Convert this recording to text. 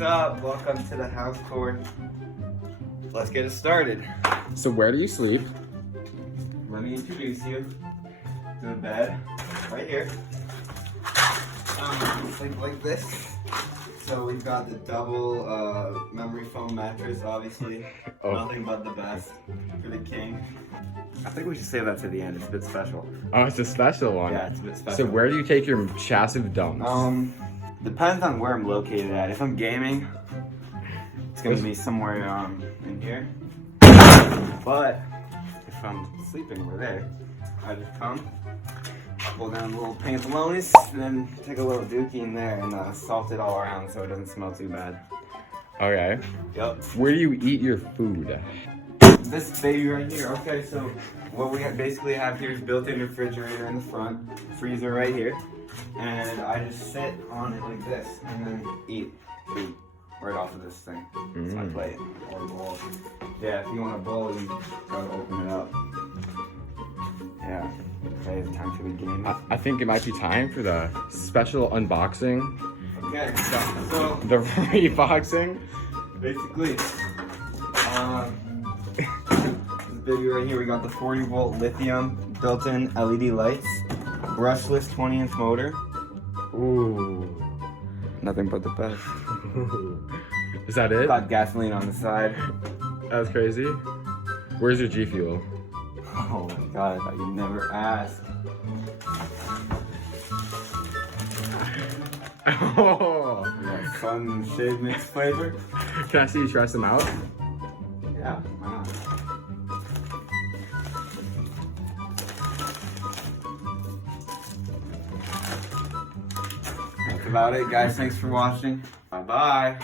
What's up? Welcome to the house tour. Let's get it started. So where do you sleep? Let me introduce you to the bed right here. Sleep like this. So we've got the double memory foam mattress, obviously. Oh. Nothing but the best for the king. I think we should save that to the end. It's a bit special. Oh, it's a special one. Yeah, it's a bit special. So where do you take your massive dumps? Depends on where I'm located at. If I'm gaming, it's gonna be somewhere in here. But if I'm sleeping over there, I just come, pull down the little pantalones, and then take a little dookie in there and salt it all around so it doesn't smell too bad. Okay. Yep. Where do you eat your food? This baby right here. Okay, so what we basically have here is built-in refrigerator in the front, freezer right here, and I just sit on it like this and then eat food right off of this thing. It's my plate or bowl. Yeah, if you want a bowl, you gotta open it up. Yeah. Okay, it's time for the game. I think it might be time for the special unboxing. Okay, so The reboxing. basically, this baby right here, we got the 40-volt lithium built-in LED lights, brushless 20-inch motor. Ooh. Nothing but the best. Is that it? Got gasoline on the side. That's crazy. Where's your G Fuel? Oh my god, I thought you'd never ask. Oh. We got fun shade mix flavor. Can I see you try some out? Yeah, why not? That's about it, guys. Thanks for watching. Bye-bye.